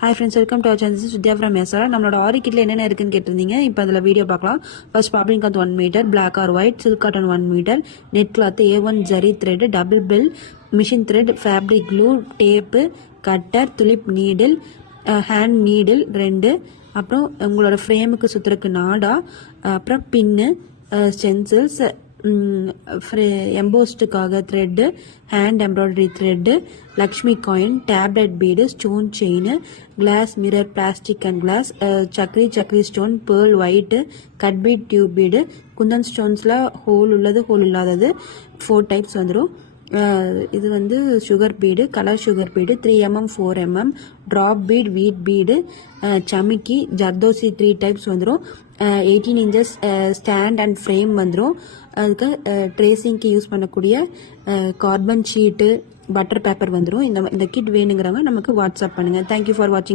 Hi friends, welcome to our channel. This is Vidya from Mesara. நம்மளோட ஆரி கிட்ல என்னென்ன இருக்குன்னு கேட்டிருந்தீங்க. இப்போ அதில் வீடியோ பார்க்கலாம். First popping cloth 1 metre, black or white, silk cotton 1 metre, net cloth A1 zari thread, double bill, machine thread, fabric glue, tape, cutter, tulip needle, hand needle 2, அப்புறம் உங்களோட ஃப்ரேமுக்கு சுற்றுறதுக்கு நாடா, அப்புறம் பின்னு, ஸ்டென்சில்ஸ், எம்போஸ்டுக்காக thread, hand embroidery thread, Lakshmi coin, tablet bead, stone chain, glass mirror, plastic and glass, chakri stone, pearl white, cut bead, tube bead, kundan ஸ்டோன்ஸில் hole உள்ளது whole இல்லாதது 4 டைப்ஸ் வந்துடும். இது வந்து sugar bead, colour sugar bead 3mm 4mm, drop bead, wheat bead, சமிக்கி, zardosi 3 types வந்துடும். 18 inches stand and frame வந்துடும். அதுக்கு ட்ரேசிங்க்கு யூஸ் பண்ணக்கூடிய கார்பன் ஷீட்டு, பட்டர் பேப்பர் வந்துடும். இந்த கிட் வேணுங்கிறவங்க நமக்கு வாட்ஸ்அப் பண்ணுங்கள். தேங்க்யூ ஃபார் வாட்சிங்.